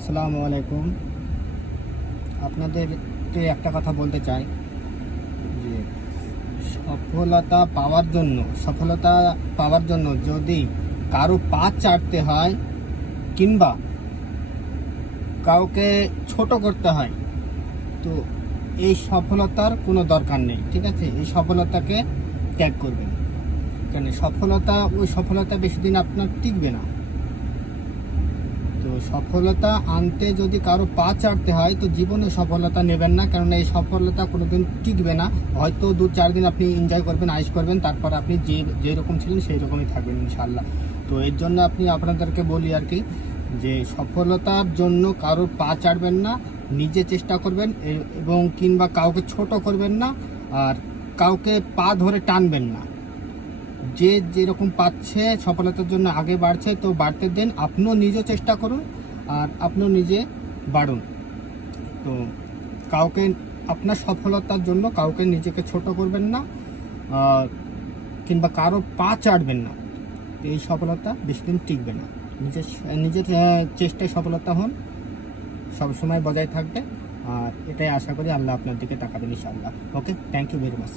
আসসালামু আলাইকুম। আপনাদেরকে একটা কথা বলতে চাই যে সফলতা পাওয়ার জন্য যদি কারো পা চাটতে হয় কিংবা কাউকে ছোট করতে হয়, তো এই সফলতার কোনো দরকার নেই। ঠিক আছে, এই সফলতাকে ত্যাগ করবেন। কেন ওই সফলতা বেশি দিন আপনার টিকবে না। তো সফলতা আনতে যদি কারো পা চাটতে হয় তো জীবনে সফলতা নেবেন না, কারণ এই সফলতা কোনোদিন টিকবে না। হয়তো 2-4 দিন আপনি এনজয় করবেন, আইস করবেন, তারপর আপনি যেরকম ছিলেন সেই রকমই থাকবেন ইনশাল্লাহ। তো এর জন্য আপনাদেরকে বলি আর কি, যে সফলতার জন্য কারো পা চাটবেন না, নিজে চেষ্টা করবেন এবং কিংবা কাউকে ছোট করবেন না, আর কাউকে পা ধরে টানবেন না। যে যেরকম পাচ্ছে সফলতার জন্য আগে বাড়ছে, তো বাড়তে দেন, আপনিও নিজে চেষ্টা করুন আর আপনিও নিজে বাড়ুন। তো কাউকে আপনার সফলতার জন্য কাউকে নিজেকে ছোট করবেন না, কিংবা কারো পা চাটবেন না। এই সফলতা বেশি দিন টিকবে না। নিজের চেষ্টায় সফলতা হন, সবসময় বজায় থাকবে। আর এটাই আশা করি আল্লাহ আপনার দিকে তাকাবেন ইনশাআল্লাহ। ওকে, থ্যাংক ইউ ভেরি মাচ।